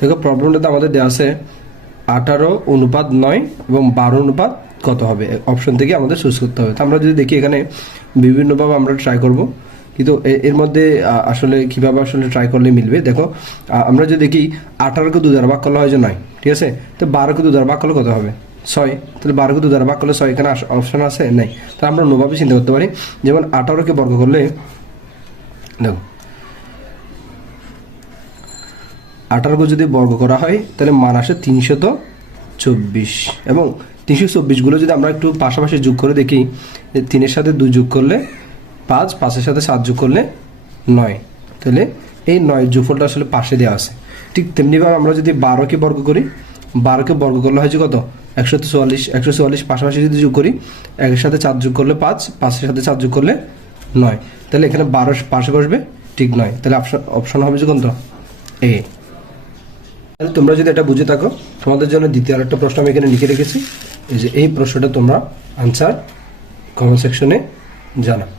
দেখো প্রবলেমটাতে আমাদের দেওয়া আছে 18:9 এবং 12 কত হবে, অপশন থেকে আমাদের চুজ করতে হবে। তো আমরা যদি দেখি এখানে বিভিন্নভাবে আমরা ট্রাই করব, কিন্তু এর মধ্যে আসলে কিভাবে আসলে ট্রাই করলে মিলবে। দেখো আমরা যদি দেখি 18কে 2 দ্বারা ভাগ করলে হয় যে 9, ঠিক আছে। তো 12কে 2 দ্বারা ভাগ করলে কত হবে, 6। তাহলে 12কে 2 দ্বারা ভাগ করলে 6, এখানে অপশন আছে নাই। তাহলে আমরা অন্যভাবে চিন্তা করতে পারি, যেমন 18কে বর্গ করলে, দেখো 18কে যদি বর্গ করা হয় তাহলে মান আসে 324, এবং 324 যদি আমরা একটু পাশাপাশি যোগ করে দেখি, 3-এর সাথে 2 যোগ করলে 5, 5-এর সাথে 7 যোগ করলে 9, তাহলে এই 9 যোগফলটা আসলে পাশে দেওয়া আছে। ঠিক তেমনিভাবে আমরা যদি 12কে বর্গ করি, 12কে বর্গ করলে হয় যে কত, 144, 144 পাশাপাশি যদি যোগ করি, 1-এর সাথে 4 যোগ করলে 5, 5-এর সাথে 7 যোগ করলে 9, তাহলে এখানে 12 পাশে বসবে, ঠিক 9, তাহলে অপশন হবে যে কোনটা, এ। তাহলে তোমরা যদি এটা বুঝে থাকো, তোমাদের জন্য দ্বিতীয় আরেকটা প্রশ্ন আমি এখানে লিখে রেখেছি, এই যে এই প্রশ্নটা তোমরা আনসার কমেন্ট সেকশনে জানাও।